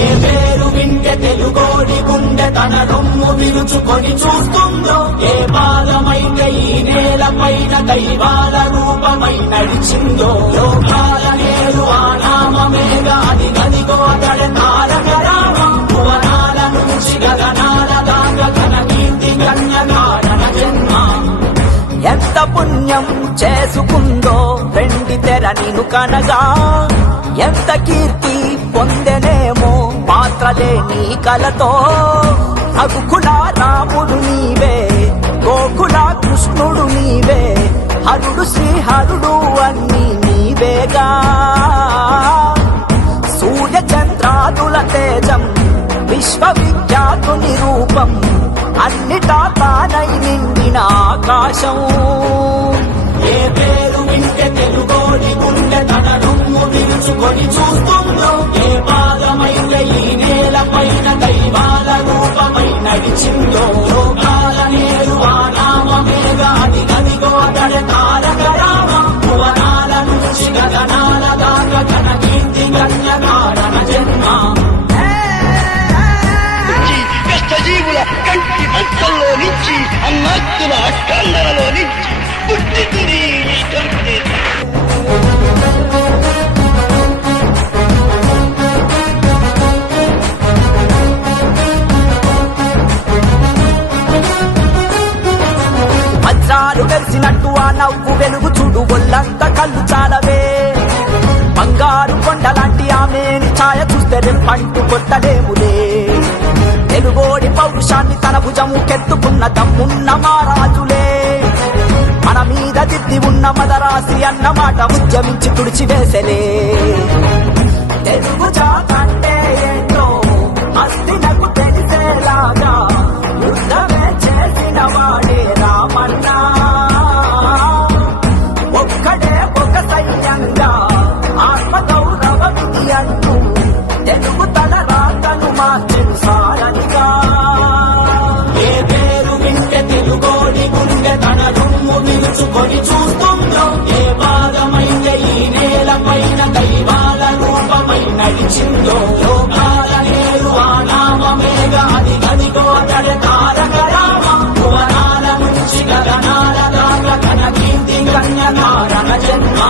ఏ పేరు వింటే తెలుగోడి గుండె తన రొమ్ము విరుచుకొని చూస్తుందో, ఏ పాదమైతే ఈ నేల పైన దైవాల రూపమై నడిచిందో, లోకాల నేరు ఆ నామమేగా అది గదిగో అతడే తారక రామ. భువనాల నుంచి గగనాల దాకా ఘన కీర్తి గణ్య కారణ జన్మ. ఎంత పుణ్యం చేసుకుందో వెండి తెర నిను కనగా, ఎంత కీర్తి పొందెనేమో పాత్రలే నీ కలతో. రఘుకుల రాముడు నీవే, గోకుల కృష్ణుడు నీవే, హరుడు శ్రీహరుడు అన్ని నీవేగా. సూర్య చంద్రాదుల తేజం విశ్వవిఖ్యాతుని రూపం, అన్నిటా తానై నిండిన ఆకాశం. ఏ పేరు వింటే తెలుగోడి గుండె తన రొమ్ము విరుచుకొని చూస్తుందో, ఏ పాదమైతే ఈ నేల పైన దైవాల రూపమై నడిచిందో, లోకాల నేరు ఆ నామమేగా అది గదిగో అతడే తారక రామ. భువనాల నుంచి గగనాల దాకా ఘన కీర్తి గణ్య కారణ జన్మ. కష్టజీవుల కంటి పట్టల్లో నుంచి అన్నాత్తుల అష్టాంగలలో నుంచి పుట్టింది ఇష్టంతే. వజ్రాలు వెలిసినట్టు ఆ నవ్వు వెలుగు చూడు, ఒళ్ళంత కళ్ళు చాలవే. బంగారు కొండలాంటి ఆమెని ఛాయ చూస్తే రెప్పంటూ కొట్టలేములే. తెలుగోడి పౌరుషాన్ని తన భుజము కెత్తుకున్న దమ్మున్న మారాజులే. మన మీద దిద్ది ఉన్న మదరాసి అన్న మాట ఉద్యమించి తుడిచివేసలే. తెలుగు జాతంటే ఏంటో అస్తినకు తెలిసేలాగా యుద్ధమే చేసిన వాడే రామన్నా. ఒక్కడే ఒక సైన్యంగా ఆత్మగౌరవ విధి అంటూ తెలుగు తన రాతను మార్చెను సారనిగా. ఏ పేరు వింటే తెలుగోడి గుండె తన రొమ్ము విరుచుకొని చూస్తుందో, ఏ పాదమైతే ఈ నేల పైన దైవాల రూపమై నడిచిందో, లోకాల నేరు ఆ నామమేగా అది గదిగో అతడే తారక రామ. భువనాల నుంచి గగనాల దాకా ఘన కీర్తి గణ్య కారణ జన్మ.